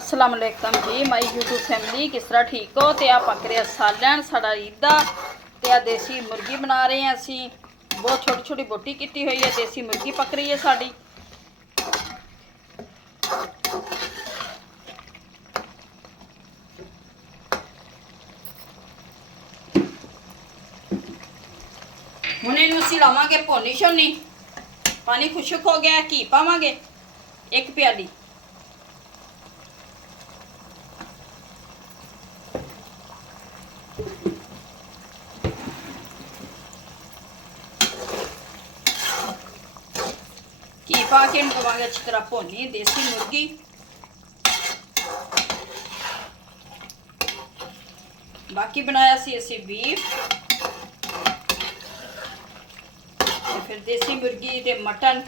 अस्सलाम वालेकुम जी my YouTube family, किस तरह ठीक हो। तो आप पक रहे सालन साड़ा ईद का। तो देसी मुर्गी बना रहे हैं असी, बहुत छोटी छोटी बोटी की हुई है। देसी मुर्गी पक रही है साड़ी। हुण इहनूं असीं लावांगे भुनी छोनी। पानी खुशक हो गया, घी पावांगे 1 प्याली। घी पा के पवांगे अच्छी तरह भुनी देसी मुर्गी। बाकी बनाया सी असी बीफ, फिर देसी मुर्गी ते मटन।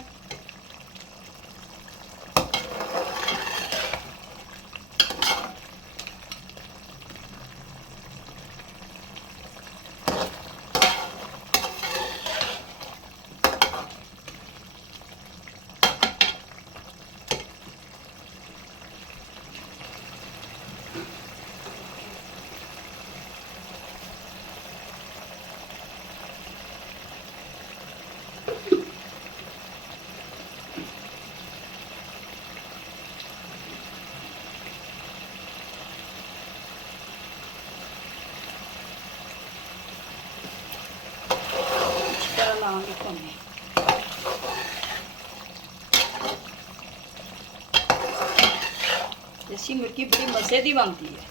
देसी मुर्गी बड़ी मज़े की बनती है,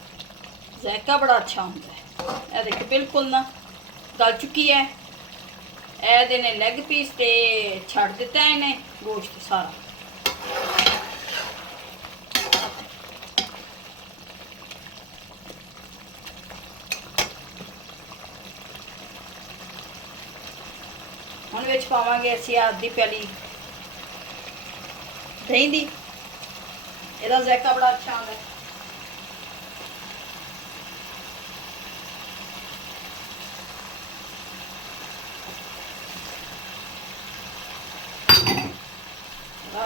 जायका बड़ा अच्छा होता है। यह देखो बिल्कुल ना गल चुकी है। ये लैग पीस ते छड़ दिता है इन्हें गोश्त सारा। हुण विच पावांगे असीं आधी प्याली दही दी। ਇਹਦਾ ਜ਼ਾਇਕਾ बड़ा अच्छा आता है।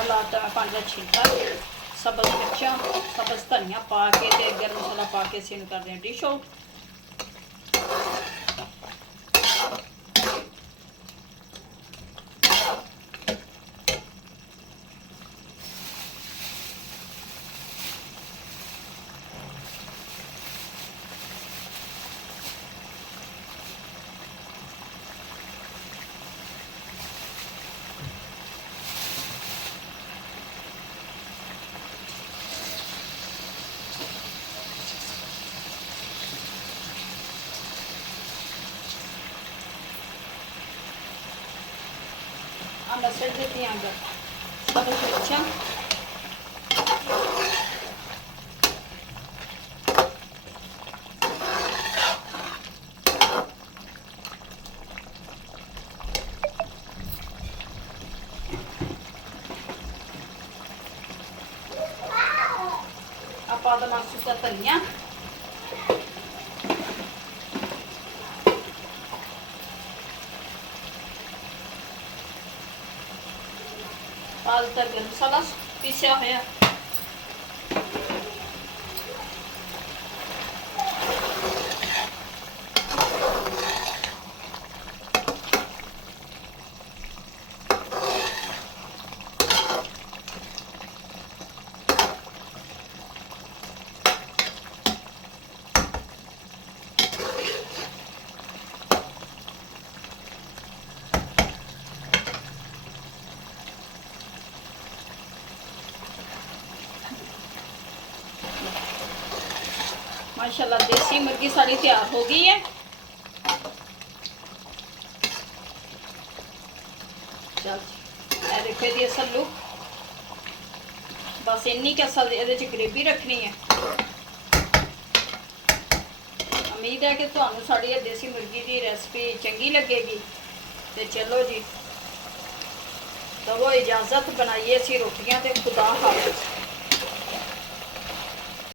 लाता मैं 5 छिलका, सब्ज़ मिर्चा, सब्ज़ धनिया पा के ते गर्म मसाला पा के इसे कर दें डिश आउट। मसर देती हैं अंदर सब्ज़ मिर्चा, आप आधा मासू का धनिया, गर्म मसाला पीसा होया, माशाल्लाह देसी मुर्गी साड़ी तैयार हो गई है। चल देखो ये असल लुक, बस इन्नी के असल ये ग्रेवी रखनी है। उम्मीद है कि तुहानू साड़ी देसी मुर्गी की रेसिपी चंगी लगेगी। तो चलो जी, दवो इजाजत, बनाइए सी रोटियां। तो खुदा हाफिज़।